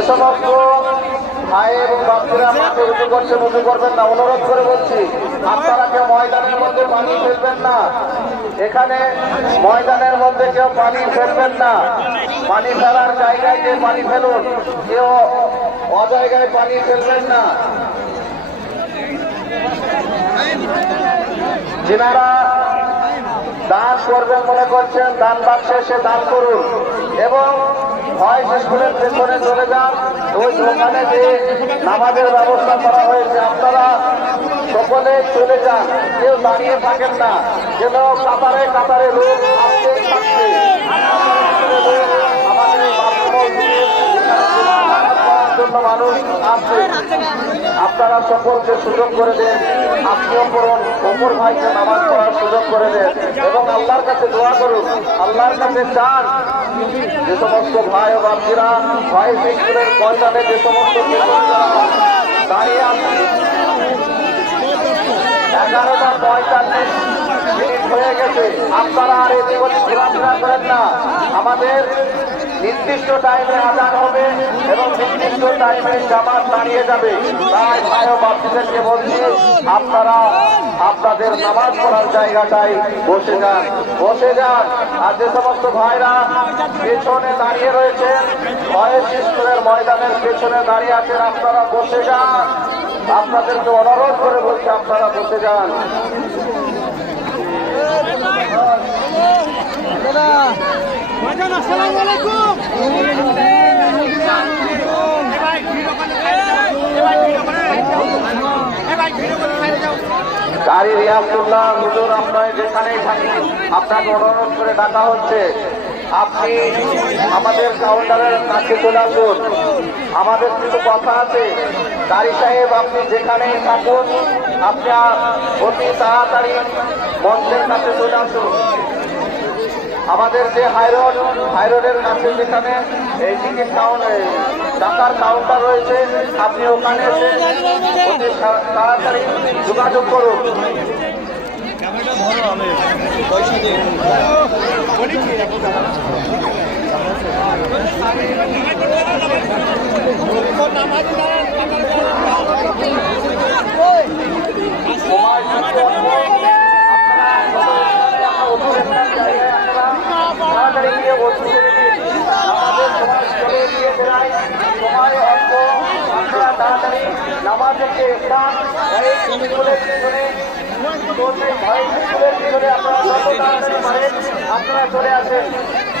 যে এবং বাচ্চারা মাঠে উঁচু করবেন অনুরোধ করে বলছি কেউ ময়দানের মধ্যে পানি ফেলবেন না। এখানে ময়দানের মধ্যে কেউ পানি ফেলবেন না। পানি ফেলার জায়গায় পানি ফেলুন, কেউ অজায়গায় পানি ফেলবেন না। যিনারা দান করবেন মনে করছেন, দান বাক্সে সে দান করুন। এবং ভয় স্কুলের পেছনে চলে যান। ওই দোকানে যে নামাজের ব্যবস্থা করা হয়েছে। আপনারা সকলে চলে যান। কেউ দাঁড়িয়ে থাকেন না। যেন কাতারে কাতারে লোক আসতে থাকছে মানুষ আসছে আপনারা সকলকে সুযোগ করে দেন। আপনিও করুন অপর ভাইকে নামাজ পড়ার সুযোগ করে দেন এবং আল্লাহর কাছে দোয়া করুন। আল্লাহর কাছে চান যে সমস্ত ভাই ও বাপজিরা ভাই স্কুলের ময়দানে যে সমস্ত দাঁড়িয়ে আছে। এগারোটা পঁয়তাল্লিশ হয়ে গেছে। আপনারা আর এদিক ওদিক ঘোরাফেরা করেন না। আমাদের নির্দিষ্ট টাইমে আদান হবে এবং নির্দিষ্ট টাইমে জামাত দাঁড়িয়ে যাবে। তাই ভাই ও বলছি, আপনারা আপনাদের নামাজ পড়ার জায়গাটায় বসে যান। বসে যান। আর যে সমস্ত ভাইরা পেছনে দাঁড়িয়ে রয়েছেন ভয়েস স্কুলের ময়দানের পেছনে দাঁড়িয়ে আছেন, আপনারা বসে যান। আপনাদেরকে অনুরোধ করে বলছি, আপনারা বসে যান। আসসালামু আলাইকুম গাড়ি রিয়াজুল্লাহ যেখানেই থাকেন, আপনাকে অনুরোধ করে ডাকা হচ্ছে। আপনি আমাদের কাউন্টারের কাছে চলে আসুন। আমাদের কিছু কথা আছে। গাড়ি সাহেব, আপনি যেখানেই থাকুন আপনি অতি তাড়াতাড়ি মঞ্চের কাছে চলে আসুন। আমাদের যে হাইরোড, হাইরোডের কাছে যেখানে এই টিকিট কাউন্টার টাকার কাউন্টার রয়েছে, আপনি ওখানে তাড়াতাড়ি যোগাযোগ করুন। সময় থাকতে অল্প। আপনারা অজুর একটা জায়গায় আপনারা তাড়াতাড়ি গিয়ে অজু করে নিন। আমাদের সময় চলে গিয়ে বেড়ায় সময় অল্প আপনারা তাড়াতাড়ি নামাজকে একটা ভয়ে স্কুলের পিছনে তো সেই ভয়ে স্কুলের পিছনে আপনারা চলে আসেন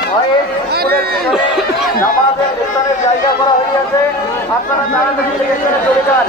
ভয়ে স্কুলের পিছনে নামাজের জায়গা করা হয়ে আছে আপনারা তাড়াতাড়ি চলে যান।